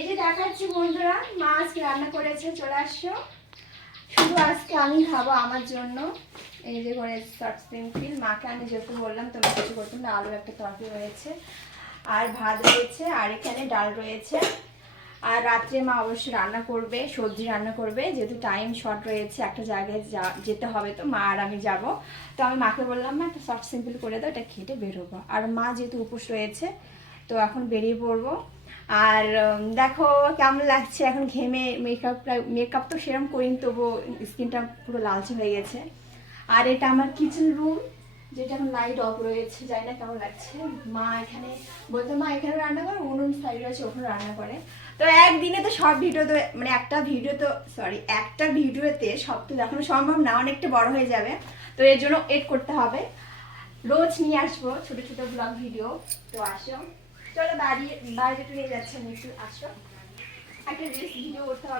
এই যে দেখাচ্ছি বন্ধুরা, মা আজকে রান্না করেছে, চলে আসছো। শুধু আজকে আমি খাবো আমার জন্য। এই যে করে শর্ট সিম্পল, মাকে আমি যেহেতু বললাম তোমার কিছু করতাম না, আলু একটা তরকারি রয়েছে আর ভাত রয়েছে আর এখানে ডাল রয়েছে। আর রাত্রে মা অবশ্যই রান্না করবে, সবজি রান্না করবে, যেহেতু টাইম শর্ট রয়েছে, একটা জায়গায় যেতে হবে, তো মা আর আমি যাব। তো আমি মাকে বললাম মা একটা শর্ট সিম্পল করে দাও, এটা খেটে বেরোবো। আর মা যেহেতু উপোস রয়েছে, তো এখন বেরিয়ে পড়বো। আর দেখো কেমন লাগছে এখন ঘেমে, মেকআপ তো সেরকম করিনি, তবুও স্কিনটা পুরো লালচে হয়ে গেছে। আর এটা আমার কিচেন রুম, যেটা এখন লাইট অফ রয়েছে, জানি না কেমন লাগছে। মা এখানে বলতে মা এখানে রান্না করে, উনুন সাইড আছে ওখানে রান্না করে। তো একদিনে তো সব ভিডিও তো মানে একটা ভিডিওতে সব তো দেখানো সম্ভব না, অনেকটা বড় হয়ে যাবে। তো এর জন্য এড করতে হবে, রোজ নিয়ে আসবো ছোট ছোট ব্লগ ভিডিও। তো আসো, চলো বাইরে একটু নিয়ে যাচ্ছে, আমি একটু আসো, একটা রিলস ভিডিও করতে হবে।